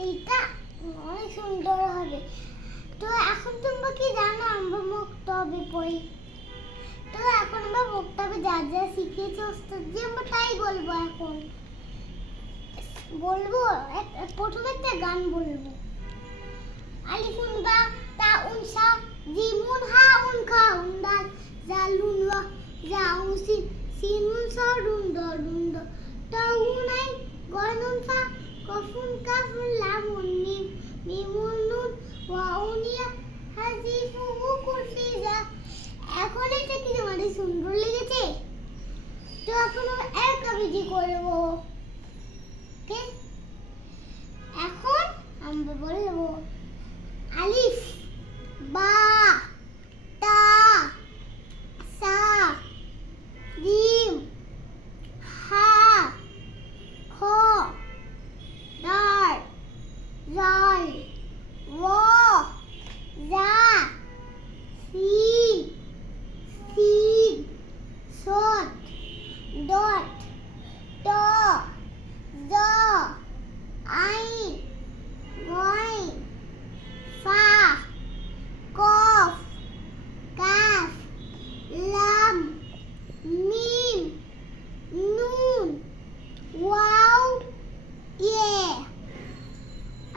এইটা অনেক সুন্দর হবে। তো এখন তোমরা কি জানো আমরা মুক্তবে পড়ি। তো এখন আমরা মুক্তবে যা যা শিখেছি ওস্তাদ জি আমরা তাই বলবো। এখন বলবো প্রথমে একটা গান বলবো। আলিফুন বা তা উনসা জিমুন হা উন খা উন দাল জালুন ওয়া জাউ সিন সিনুন সারুন দরুন দ তাউনাই গয়নুন ফা কফুন কাফুন লামুন মিম মিমুন নুন ওয়া উনিয়া হাজিফু কুল ফিজা। এখন এটা কি তোমাদের সুন্দর লেগেছে? তো এখন আমরা একটা ভিডিও করব। ওকে, এখন আমরা বলবো আলিফ বা তা সা জিম হা খ দাল জাল ওয়া জা সিন সিন সদ ডট ট জ আইন গইন ফা কফ কাফ লাম মিম নুন ওয়াও ইয়ে।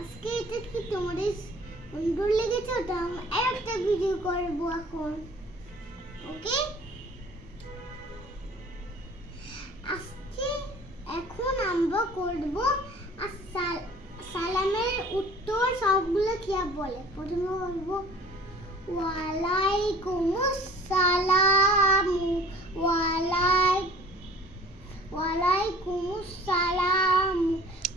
আজকে এটা কি তোমাদের সুন্দর লেগেছে? ওটা আমরা আরেকটা ভিডিও করবো এখন। ওকে, আজকে এখন আমরা করব সালামের উত্তর সবগুলো কি বলে। প্রথমে বলবো ওয়ালাইকুমুস সালাম ওয়ালাইকুমুস সালাম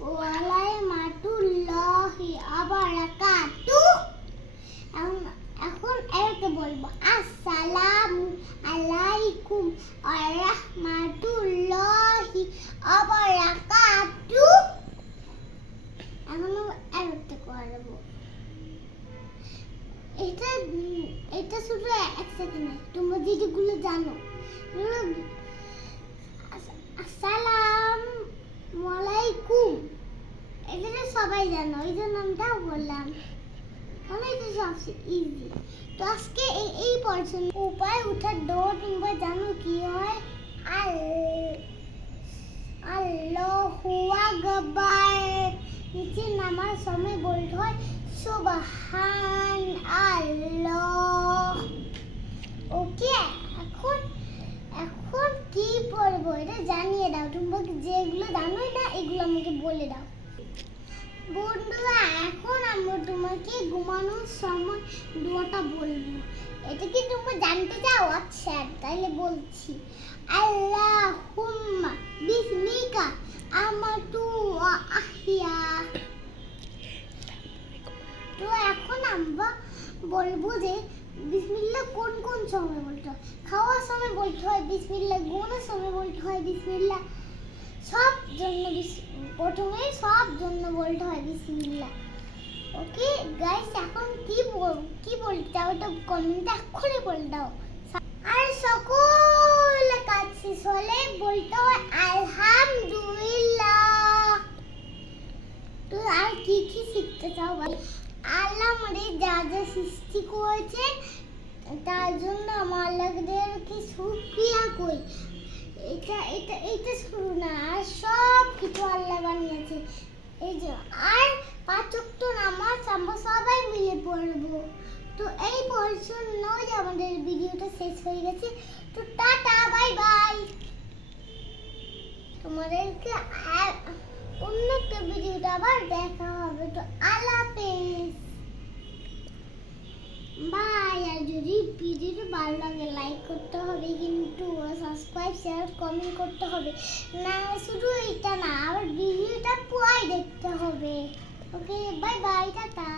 ওয়ালাইমাতুল্লাহি আবারাকাতুহু। এখন এটাকে বলবো আসসালামু আলাইকুম ওয়া রাহমাতুল্লাহি ওয়া বারাকাতুহু। এখন এটাকে করব। এটা শুধু এক সেকেন্ড, তোমরা যেগুলো জানো আসসালামু আলাইকুম এটা সবাই জানো, এই জন্য আমরা বললাম। এটা সবচেয়ে ইজি। তো আজকে এই পর্যন্ত। উপায় উঠার দৌড় তোমরা জানো কি হয়? আল্লাহু আকবার। নিচে নামার সময় বলতে হয় সুবহান আল্লাহ। ওকে, এখন কি পড়বো এটা জানিয়ে দাও। তোমরা যেগুলো জানোই না এগুলো আমাকে বলে দাও। বন্ধুরা, এখন আমরা তোমাকে ঘুমানোর সময় দোয়াটা বলবো। এটা কি তোমরা জানতে চাও? আচ্ছা, তাইলে বলছি। আল্লাহুম্মা বিসমিকা আমাতু ওয়া আহিয়া। তো এখন আমরা বলবো যে বিসমিল্লাহ কোন কোন সময় বলতে হয়। খাওয়ার সময় বলতে হয় বিসমিল্লাহ, ঘুমানোর সময় বলতে হয় বিসমিল্লাহ, প্রথমে সব জন্য বলতে হয় বিসমিল্লাহ। ওকে গাইস, এখন কি বলতে চাও এটা কমেন্টে এক্ষুনি বলে দাও। আর সকল কাজ শেষ হলে বলতে হয় আলহামদুলিল্লাহ। তো আর কি শিখতে চাও ভাই? আল্লাহ আমাদের যা যা সৃষ্টি করেছেন তার জন্য আমরা আল্লাহকে শুকরিয়া করি। এটা শুরু না, আর সব কিছু আল্লাহ বানিয়েছে। এই যে আর 5 ওয়াক্ত নামাজ আমরা সবাই মিলে পড়বো। তো এই পর্যন্তই আমাদের ভিডিওটা শেষ হয়ে গেছে। তো টাটা, বাই বাই। তোমাদেরকে অন্য একটা ভিডিওটা আবার দেখা হবে। তো আল্লাহ হাফেজ, বাই। আর যদি ভিডিওটা ভালো লাগে লাইক করতে হবে, কিন্তু সাবস্ক্রাইব শেয়ার কমেন্ট করতে হবে না। শুধু এটা না, আবার ভিডিওটা পুরাই দেখতে হবে। ওকে, বাই বাই, টাটা।